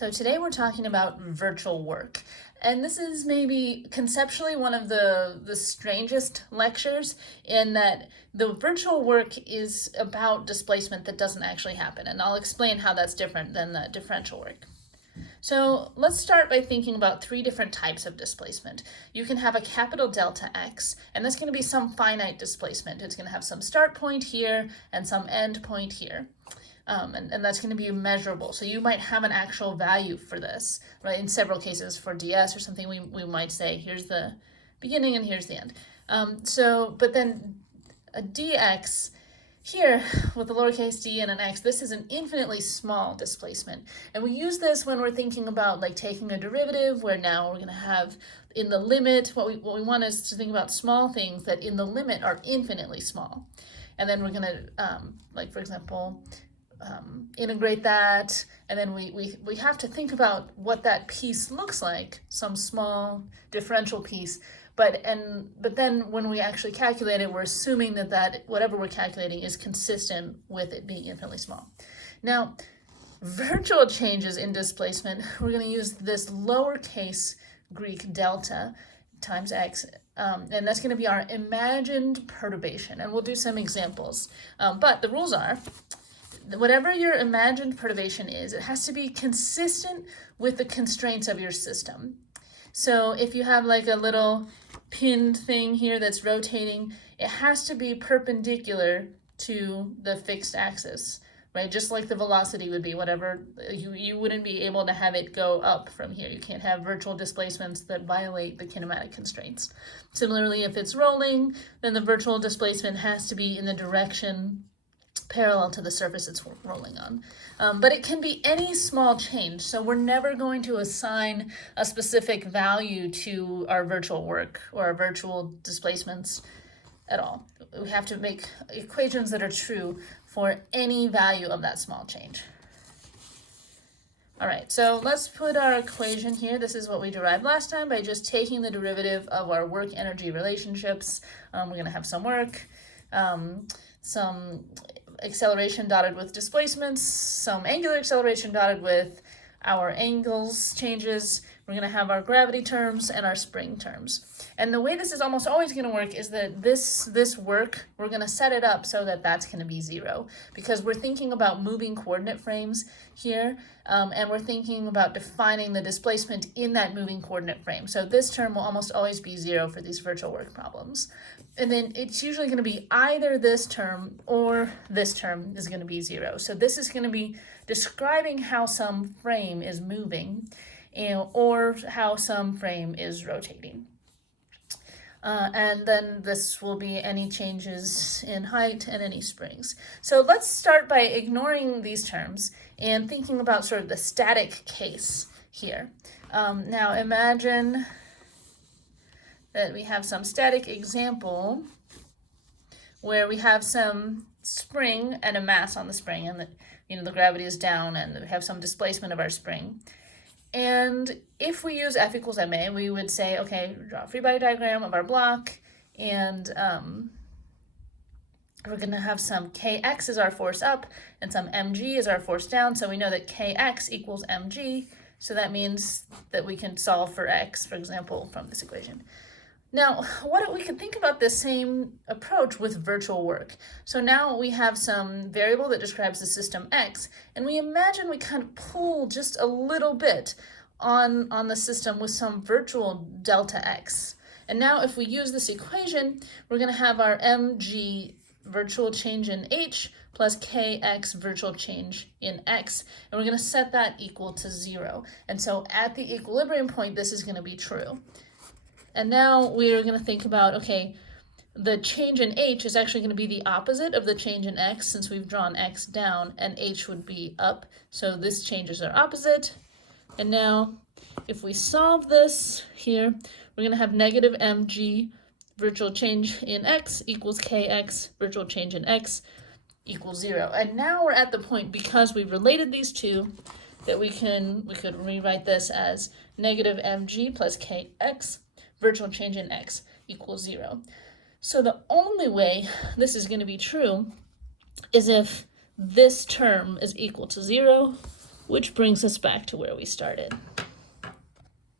So today we're talking about virtual work. And this is maybe conceptually one of the strangest lectures in that the virtual work is about displacement that doesn't actually happen. And I'll explain how that's different than the differential work. So let's start by thinking about three different types of displacement. You can have a capital delta x, and that's going to be some finite displacement. It's going to have some start point here and some end point here. And that's going to be measurable. So you might have an actual value for this, right? In several cases for ds or something, we might say, here's the beginning and here's the end. But then a dx here with a lowercase d and an x, this is an infinitely small displacement. And we use this when we're thinking about like taking a derivative where now we're going to have in the limit, what we want is to think about small things that in the limit are infinitely small. And then we're going to, like for example, integrate that, and then we have to think about what that piece looks like, some small differential piece, but then when we actually calculate it, we're assuming that whatever we're calculating is consistent with it being infinitely small. Now, virtual changes in displacement, we're going to use this lowercase Greek delta times x, and that's going to be our imagined perturbation, and we'll do some examples. But the rules are, whatever your imagined perturbation is, it has to be consistent with the constraints of your system. So if you have like a little pinned thing here that's rotating, it has to be perpendicular to the fixed axis, right? Just like the velocity would be, whatever, you wouldn't be able to have it go up from here. You can't have virtual displacements that violate the kinematic constraints. Similarly, if it's rolling, then the virtual displacement has to be in the direction parallel to the surface it's rolling on. But it can be any small change, so we're never going to assign a specific value to our virtual work or our virtual displacements at all. We have to make equations that are true for any value of that small change. All right, so let's put our equation here. This is what we derived last time by just taking the derivative of our work-energy relationships. We're going to have some work, some acceleration dotted with displacements, some angular acceleration dotted with our angles changes. We're going to have our gravity terms and our spring terms. And the way this is almost always going to work is that this work, we're going to set it up so that that's going to be 0, because we're thinking about moving coordinate frames here, and we're thinking about defining the displacement in that moving coordinate frame. So this term will almost always be 0 for these virtual work problems. And then it's usually going to be either this term or this term is going to be 0. So this is going to be describing how some frame is moving or how some frame is rotating. And then this will be any changes in height and any springs. So let's start by ignoring these terms and thinking about sort of the static case here. Now imagine that we have some static example where we have some spring and a mass on the spring, and the gravity is down, and we have some displacement of our spring. And if we use F equals ma, we would say, okay, draw a free body diagram of our block, and we're going to have some kx is our force up and some mg is our force down. So we know that kx equals mg, so that means that we can solve for x, for example, from this equation. Now, we could think about this same approach with virtual work. So now we have some variable that describes the system x, and we imagine we kind of pull just a little bit on the system with some virtual delta x. And now if we use this equation, we're going to have our mg virtual change in h plus kx virtual change in x, and we're going to set that equal to 0. And so at the equilibrium point, this is going to be true. And now we're going to think about, okay, the change in h is actually going to be the opposite of the change in x, since we've drawn x down, and h would be up. So this changes our opposite. And now if we solve this here, we're going to have negative mg virtual change in x equals kx virtual change in x equals 0. And now we're at the point, because we've related these two, that we could rewrite this as negative mg plus kx virtual change in x equals 0. So the only way this is going to be true is if this term is equal to 0 which brings us back to where we started.